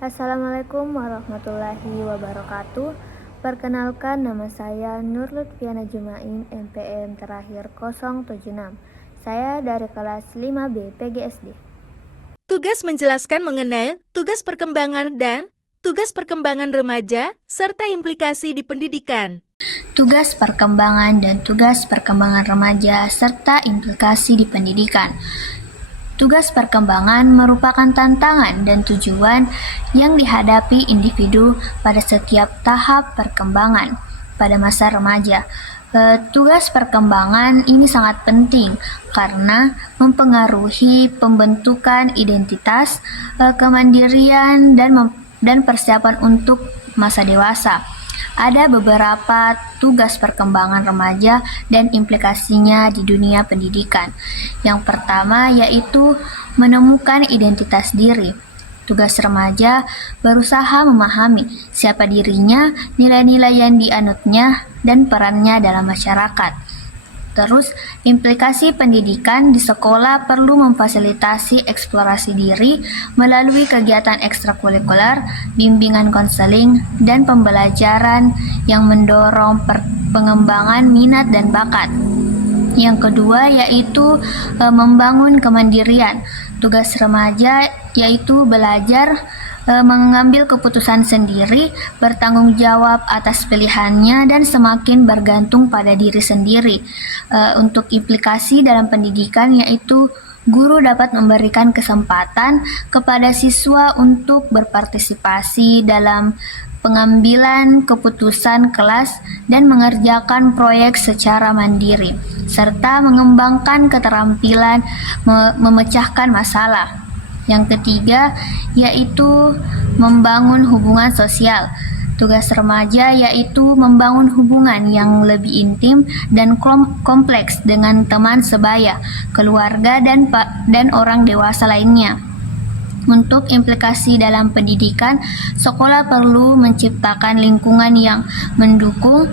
Assalamualaikum warahmatullahi wabarakatuh. Perkenalkan, nama saya Nur Lutfiana Jumain, NPM terakhir 076. Saya dari kelas 5B PGSD. Tugas menjelaskan mengenai tugas perkembangan dan tugas perkembangan remaja serta implikasi di pendidikan. Tugas perkembangan dan tugas perkembangan remaja serta implikasi di pendidikan. Tugas perkembangan merupakan tantangan dan tujuan yang dihadapi individu pada setiap tahap perkembangan pada masa remaja. Tugas perkembangan ini sangat penting karena mempengaruhi pembentukan identitas, kemandirian, dan persiapan untuk masa dewasa. Ada beberapa tugas perkembangan remaja dan implikasinya di dunia pendidikan. Yang pertama yaitu menemukan identitas diri. Tugas remaja berusaha memahami siapa dirinya, nilai-nilai yang dianutnya, dan perannya dalam masyarakat. Terus, implikasi pendidikan di sekolah perlu memfasilitasi eksplorasi diri melalui kegiatan ekstrakurikuler, bimbingan konseling, dan pembelajaran yang mendorong pengembangan minat dan bakat. Yang kedua yaitu membangun kemandirian. Tugas remaja yaitu belajar mengambil keputusan sendiri, bertanggung jawab atas pilihannya, dan semakin bergantung pada diri sendiri. Untuk implikasi dalam pendidikan yaitu guru dapat memberikan kesempatan kepada siswa untuk berpartisipasi dalam pengambilan keputusan kelas dan mengerjakan proyek secara mandiri, serta mengembangkan keterampilan memecahkan masalah. Yang ketiga yaitu membangun hubungan sosial. Tugas remaja yaitu membangun hubungan yang lebih intim dan kompleks dengan teman sebaya, keluarga, dan orang dewasa lainnya. Untuk implikasi dalam pendidikan, sekolah perlu menciptakan lingkungan yang mendukung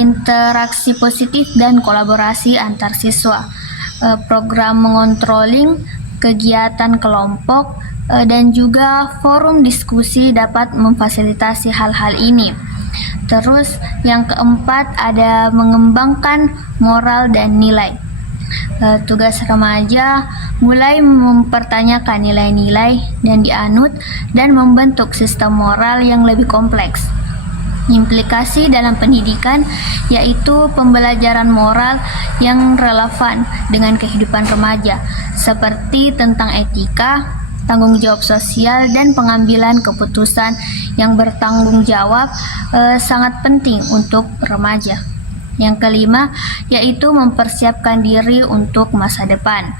interaksi positif dan kolaborasi antar siswa. Program mengontroling kegiatan kelompok dan juga forum diskusi dapat memfasilitasi hal-hal ini. Terus yang keempat ada mengembangkan moral dan nilai. Tugas remaja mulai mempertanyakan nilai-nilai dan dianut dan membentuk sistem moral yang lebih kompleks. Implikasi dalam pendidikan yaitu pembelajaran moral yang relevan dengan kehidupan remaja, seperti tentang etika, tanggung jawab sosial, dan pengambilan keputusan yang bertanggung jawab sangat penting untuk remaja. Yang kelima yaitu mempersiapkan diri untuk masa depan.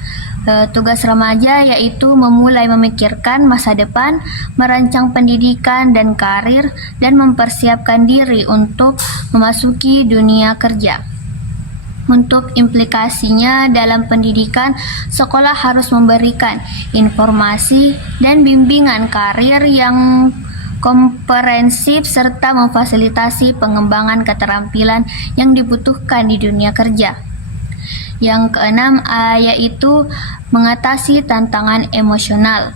Tugas remaja yaitu memulai memikirkan masa depan, merancang pendidikan dan karir, dan mempersiapkan diri untuk memasuki dunia kerja. Untuk implikasinya dalam pendidikan, sekolah harus memberikan informasi dan bimbingan karir yang komprehensif serta memfasilitasi pengembangan keterampilan yang dibutuhkan di dunia kerja. Yang keenam yaitu mengatasi tantangan emosional.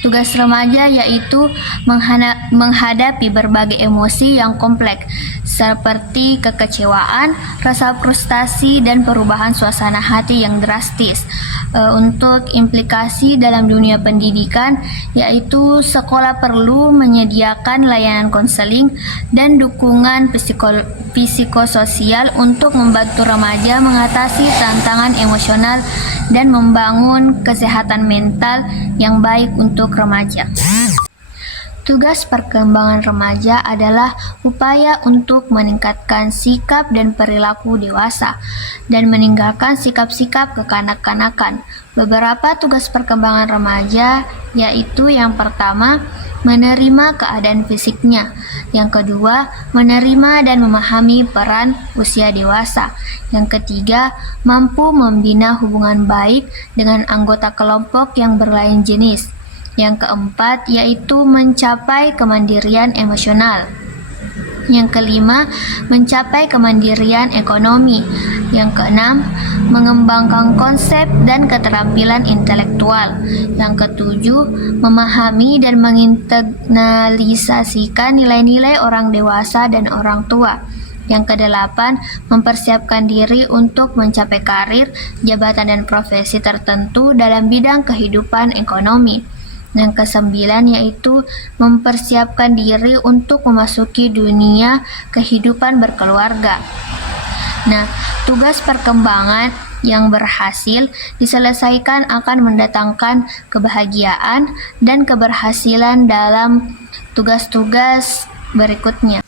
Tugas remaja yaitu menghadapi berbagai emosi yang kompleks seperti kekecewaan, rasa frustasi, dan perubahan suasana hati yang drastis. Untuk implikasi dalam dunia pendidikan yaitu sekolah perlu menyediakan layanan konseling dan dukungan psikososial untuk membantu remaja mengatasi tantangan emosional dan membangun kesehatan mental yang baik untuk remaja. Tugas perkembangan remaja adalah upaya untuk meningkatkan sikap dan perilaku dewasa dan meninggalkan sikap-sikap kekanak-kanakan. Beberapa tugas perkembangan remaja yaitu yang pertama, menerima keadaan fisiknya. Yang kedua, menerima dan memahami peran usia dewasa. Yang ketiga, mampu membina hubungan baik dengan anggota kelompok yang berlain jenis. Yang keempat yaitu mencapai kemandirian emosional. Yang kelima, mencapai kemandirian ekonomi. Yang keenam, mengembangkan konsep dan keterampilan intelektual. Yang ketujuh, memahami dan menginternalisasikan nilai-nilai orang dewasa dan orang tua. Yang kedelapan, mempersiapkan diri untuk mencapai karir, jabatan dan profesi tertentu dalam bidang kehidupan ekonomi. Yang kesembilan yaitu mempersiapkan diri untuk memasuki dunia kehidupan berkeluarga. Nah, tugas perkembangan yang berhasil diselesaikan akan mendatangkan kebahagiaan dan keberhasilan dalam tugas-tugas berikutnya.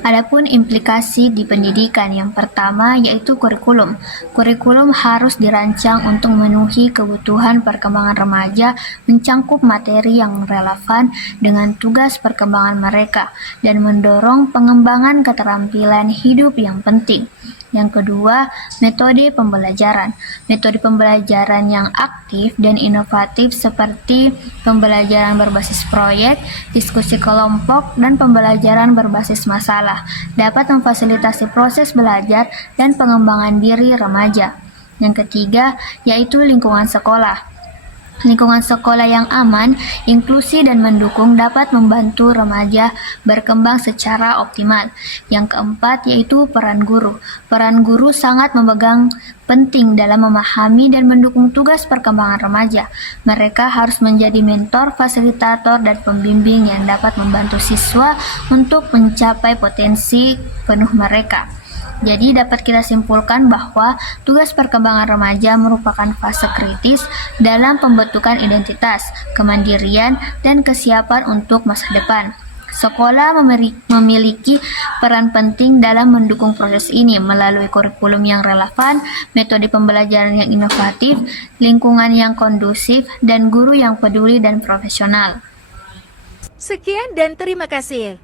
Adapun implikasi di pendidikan, yang pertama yaitu kurikulum. Kurikulum harus dirancang untuk memenuhi kebutuhan perkembangan remaja, mencangkup materi yang relevan dengan tugas perkembangan mereka, dan mendorong pengembangan keterampilan hidup yang penting. Yang kedua, metode pembelajaran. Metode pembelajaran yang aktif dan inovatif seperti pembelajaran berbasis proyek, diskusi kelompok, dan pembelajaran berbasis masalah dapat memfasilitasi proses belajar dan pengembangan diri remaja. Yang ketiga, yaitu lingkungan sekolah. Lingkungan sekolah yang aman, inklusi, dan mendukung dapat membantu remaja berkembang secara optimal. Yang keempat yaitu peran guru. Peran guru sangat memegang penting dalam memahami dan mendukung tugas perkembangan remaja. Mereka harus menjadi mentor, fasilitator, dan pembimbing yang dapat membantu siswa untuk mencapai potensi penuh mereka. Jadi dapat kita simpulkan bahwa tugas perkembangan remaja merupakan fase kritis dalam pembentukan identitas, kemandirian, dan kesiapan untuk masa depan. Sekolah memiliki peran penting dalam mendukung proses ini melalui kurikulum yang relevan, metode pembelajaran yang inovatif, lingkungan yang kondusif, dan guru yang peduli dan profesional. Sekian dan terima kasih.